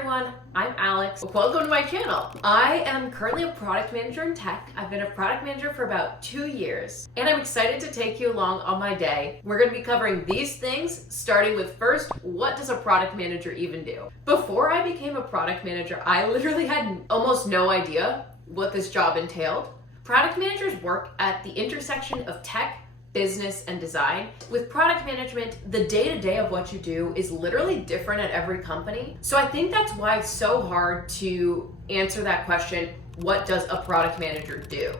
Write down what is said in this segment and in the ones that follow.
everyone, I'm Alex. Welcome to my channel. I am currently a product manager in tech. I've been a product manager for about 2 years, and I'm excited to take you along on my day. We're going to be covering these things, starting with first, what does a product manager even do? Before I became a product manager, I literally had almost no idea what this job entailed. Product managers work at the intersection of tech, business, and design. With product management, the day-to-day of what you do is literally different at every company. So I think that's why it's so hard to answer that question, what does a product manager do?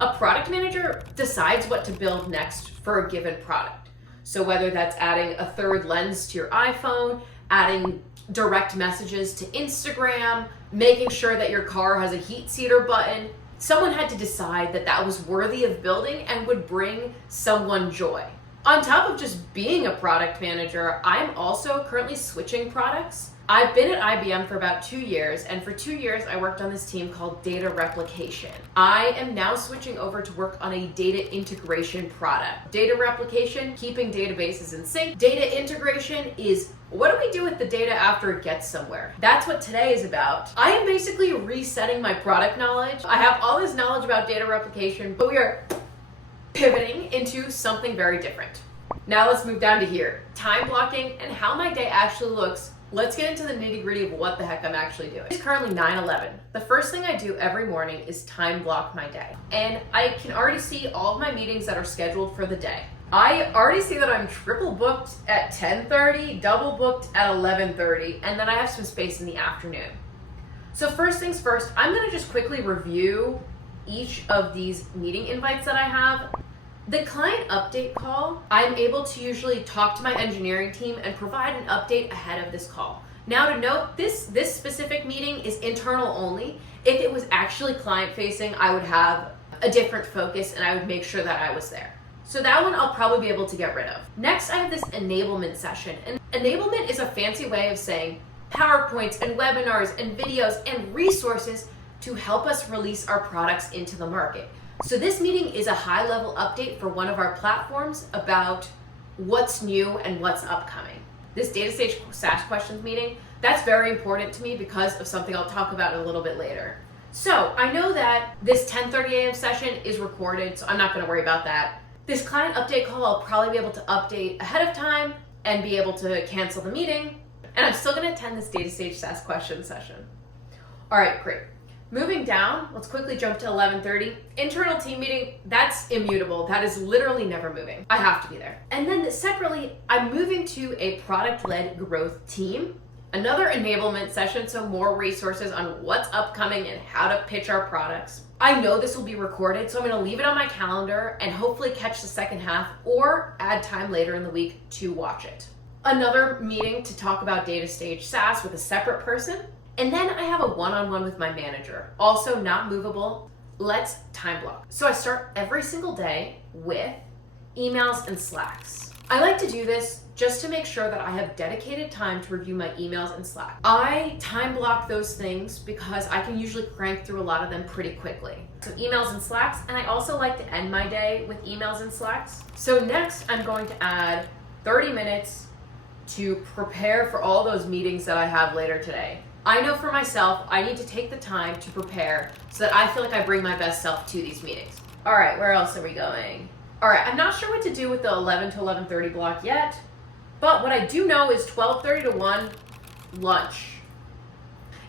A product manager decides what to build next for a given product. So whether that's adding a third lens to your iPhone, adding direct messages to Instagram, making sure that your car has a heat seater button, someone had to decide that that was worthy of building and would bring someone joy. On top of just being a product manager, I'm also currently switching products. I've been at IBM for about 2 years, and for 2 years I worked on this team called data replication. I am now switching over to work on a data integration product. Data replication, keeping databases in sync. Data integration is what do we do with the data after it gets somewhere? That's what today is about. I am basically resetting my product knowledge. I have all this knowledge about data replication, but we are pivoting into something very different. Now let's move down to here. Time blocking and how my day actually looks. Let's get into the nitty-gritty of what the heck I'm actually doing. It's currently 9/11. The first thing I do every morning is time block my day. And I can already see all of my meetings that are scheduled for the day. I already see that I'm triple booked at 10:30, double booked at 11:30, and then I have some space in the afternoon. So first things first, I'm gonna just quickly review each of these meeting invites that I have. The client update call, I'm able to usually talk to my engineering team and provide an update ahead of this call. Now to note, this specific meeting is internal only. If it was actually client facing, I would have a different focus and I would make sure that I was there. So that one I'll probably be able to get rid of. Next, I have this enablement session. And enablement is a fancy way of saying PowerPoints and webinars and videos and resources to help us release our products into the market. So this meeting is a high-level update for one of our platforms about what's new and what's upcoming. This data stage SaaS questions meeting, that's very important to me because of something I'll talk about a little bit later. So I know that this 10:30 a.m. session is recorded, so I'm not gonna worry about that. This client update call, I'll probably be able to update ahead of time and be able to cancel the meeting. And I'm still gonna attend this data stage SaaS question session. All right, great. Moving down, let's quickly jump to 11:30. Internal team meeting, that's immutable. That is literally never moving. I have to be there. And then separately, I'm moving to a product-led growth team. Another enablement session, so more resources on what's upcoming and how to pitch our products. I know this will be recorded, so I'm gonna leave it on my calendar and hopefully catch the second half or add time later in the week to watch it. Another meeting to talk about data stage SaaS with a separate person. And then I have a one-on-one with my manager, also not movable. Let's time block. So I start every single day with emails and Slacks. I like to do this just to make sure that I have dedicated time to review my emails and Slack. I time block those things because I can usually crank through a lot of them pretty quickly. So emails and Slacks, and I also like to end my day with emails and Slacks. So next I'm going to add 30 minutes to prepare for all those meetings that I have later today. I know for myself, I need to take the time to prepare so that I feel like I bring my best self to these meetings. All right, where else are we going? All right, I'm not sure what to do with the 11 to 11:30 block yet, but what I do know is 12:30 to 1, lunch.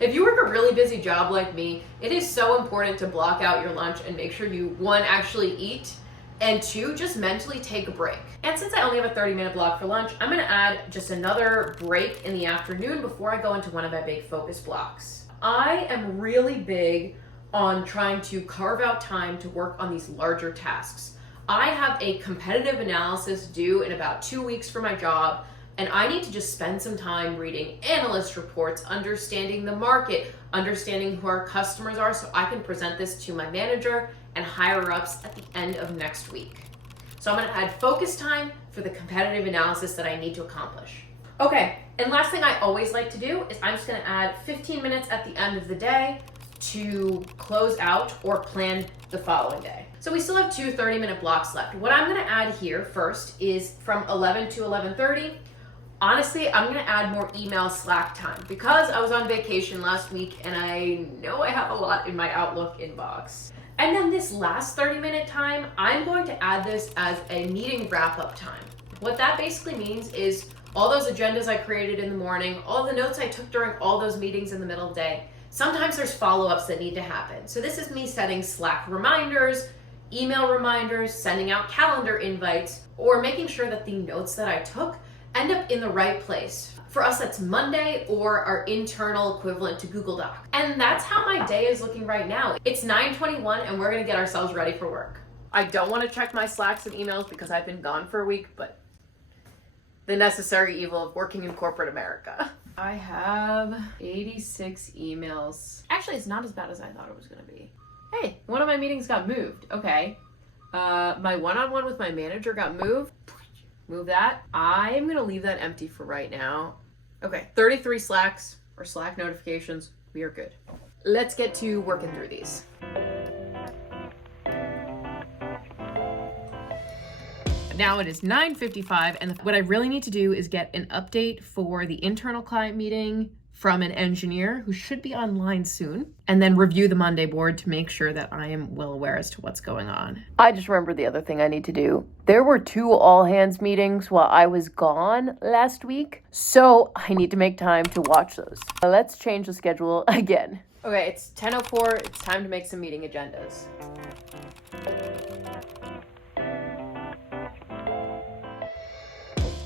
If you work a really busy job like me, it is so important to block out your lunch and make sure you, one, actually eat, and two, just mentally take a break. And since I only have a 30-minute block for lunch, I'm gonna add just another break in the afternoon before I go into one of my big focus blocks. I am really big on trying to carve out time to work on these larger tasks. I have a competitive analysis due in about 2 weeks for my job, and I need to just spend some time reading analyst reports, understanding the market, understanding who our customers are so I can present this to my manager and higher ups at the end of next week. So I'm gonna add focus time for the competitive analysis that I need to accomplish. Okay, and last thing I always like to do is I'm just gonna add 15 minutes at the end of the day to close out or plan the following day. So we still have two 30-minute blocks left. What I'm gonna add here first is from 11 to 11:30, Honestly, I'm gonna add more email Slack time because I was on vacation last week and I know I have a lot in my Outlook inbox. And then this last 30-minute time, I'm going to add this as a meeting wrap-up time. What that basically means is all those agendas I created in the morning, all the notes I took during all those meetings in the middle of the day, sometimes there's follow-ups that need to happen. So this is me setting Slack reminders, email reminders, sending out calendar invites, or making sure that the notes that I took end up in the right place. For us, that's Monday or our internal equivalent to Google Doc. And that's how my day is looking right now. It's 9:21 and we're gonna get ourselves ready for work. I don't wanna check my Slacks and emails because I've been gone for a week, but the necessary evil of working in corporate America. I have 86 emails. Actually, it's not as bad as I thought it was gonna be. Hey, one of my meetings got moved. Okay. My one-on-one with my manager got moved. Move that. I am gonna leave that empty for right now. Okay, 33 Slacks or Slack notifications. We are good. Let's get to working through these. Now it is 9:55, and what I really need to do is get an update for the internal client meeting from an engineer who should be online soon, and then review the Monday board to make sure that I am well aware as to what's going on. I just remembered the other thing I need to do. There were 2 all-hands meetings while I was gone last week, so I need to make time to watch those. Let's change the schedule again. Okay, it's 10:04. It's time to make some meeting agendas.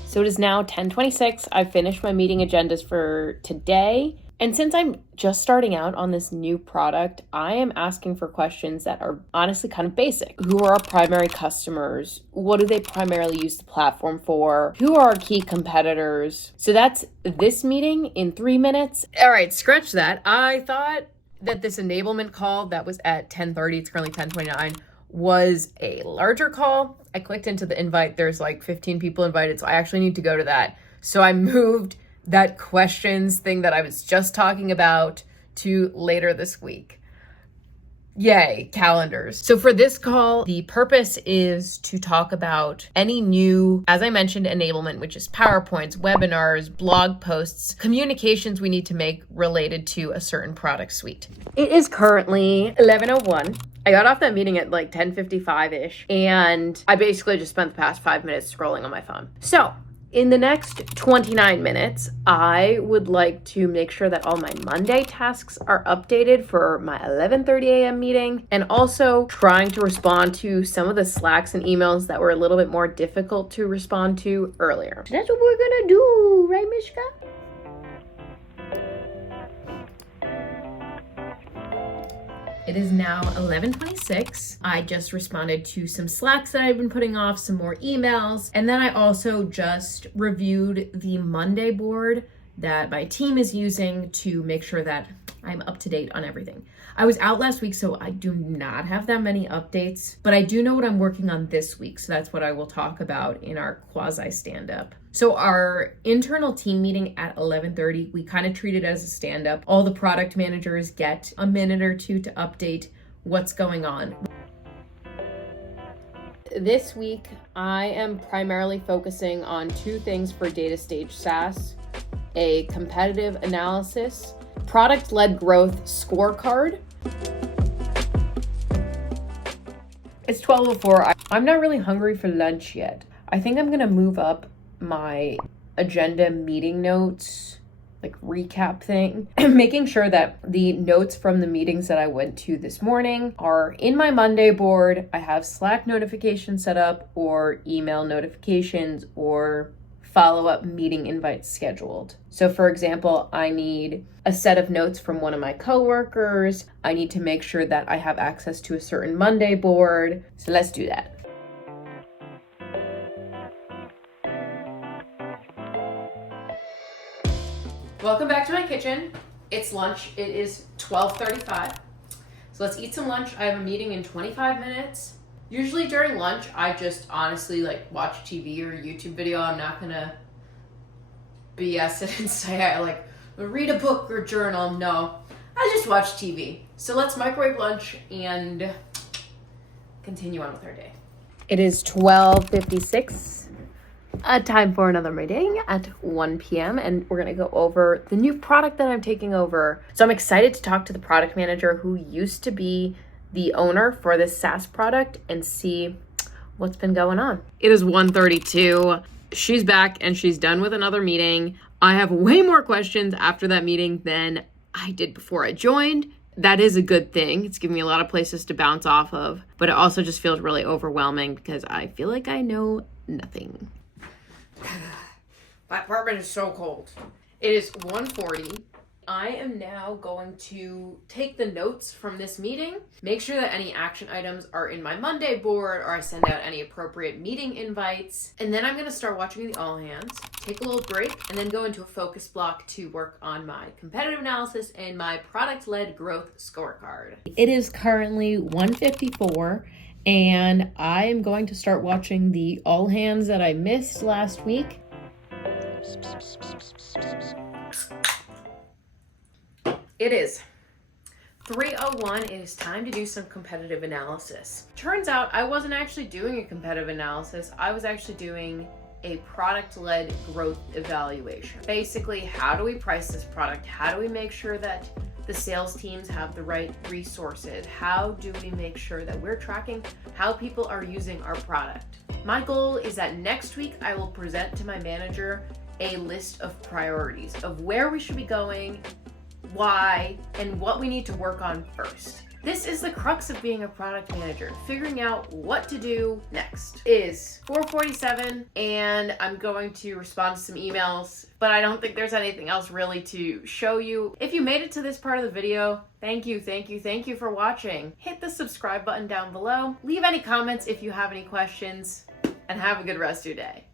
So it is now 10:26. I've finished my meeting agendas for today. And since I'm just starting out on this new product, I am asking for questions that are honestly kind of basic. Who are our primary customers? What do they primarily use the platform for? Who are our key competitors? So that's this meeting in 3 minutes. All right, scratch that. I thought that this enablement call that was at 10:30, it's currently 10:29, was a larger call. I clicked into the invite. There's like 15 people invited, so I actually need to go to that. So I moved that questions thing that I was just talking about to later this week. Yay, calendars. So for this call, the purpose is to talk about any new, as I mentioned, enablement, which is PowerPoints, webinars, blog posts, communications we need to make related to a certain product suite. It is currently 11:01. I got off that meeting at like 10:55-ish, and I basically just spent the past 5 minutes scrolling on my phone. So in the next 29 minutes, I would like to make sure that all my Monday tasks are updated for my 11:30 a.m. meeting, and also trying to respond to some of the Slacks and emails that were a little bit more difficult to respond to earlier. That's what we're gonna do, right, Mishka? It is now 11:26. I just responded to some Slacks that I've been putting off, some more emails, and then I also just reviewed the Monday board that my team is using to make sure that I'm up to date on everything. I was out last week, so I do not have that many updates, but I do know what I'm working on this week, so that's what I will talk about in our quasi stand-up. So our internal team meeting at 11:30, we kind of treat it as a stand-up. All the product managers get a minute or two to update what's going on. This week, I am primarily focusing on 2 things for Data Stage SaaS: a competitive analysis, product-led growth scorecard. It's 12:04. I'm not really hungry for lunch yet. I think I'm gonna move up my agenda meeting notes, like recap thing, making sure that the notes from the meetings that I went to this morning are in my Monday board. I have Slack notifications set up, or email notifications, or follow-up meeting invites scheduled. So for example, I need a set of notes from one of my coworkers. I need to make sure that I have access to a certain Monday board. So let's do that. Welcome back to my kitchen. It's lunch. It is 12:35. So let's eat some lunch. I have a meeting in 25 minutes. Usually during lunch, I just honestly watch TV or a YouTube video. I'm not gonna BS it and say I read a book or journal. No, I just watch TV. So let's microwave lunch and continue on with our day. It is 12:56. Time for another meeting at 1 p.m. and we're gonna go over the new product that I'm taking over. So I'm excited to talk to the product manager who used to be the owner for this SaaS product and see what's been going on. It is 1:32. She's back and she's done with another meeting. I have way more questions after that meeting than I did before I joined. That is a good thing. It's giving me a lot of places to bounce off of, but it also just feels really overwhelming because I feel like I know nothing. My apartment is so cold. It is 1:40. I am now going to take the notes from this meeting, make sure that any action items are in my Monday board or I send out any appropriate meeting invites. And then I'm going to start watching the all hands, take a little break, and then go into a focus block to work on my competitive analysis and my product-led growth scorecard. It is currently 1:54. And I am going to start watching the all hands that I missed last week. It is 3:01. It is time to do some competitive analysis. Turns out I wasn't actually doing a competitive analysis. I was actually doing a product-led growth evaluation. Basically, how do we price this product? How do we make sure that the sales teams have the right resources? How do we make sure that we're tracking how people are using our product? My goal is that next week I will present to my manager a list of priorities of where we should be going, why, and what we need to work on first. This is the crux of being a product manager, figuring out what to do next. It is 4:47 and I'm going to respond to some emails, but I don't think there's anything else really to show you. If you made it to this part of the video, thank you for watching. Hit the subscribe button down below. Leave any comments if you have any questions, and have a good rest of your day.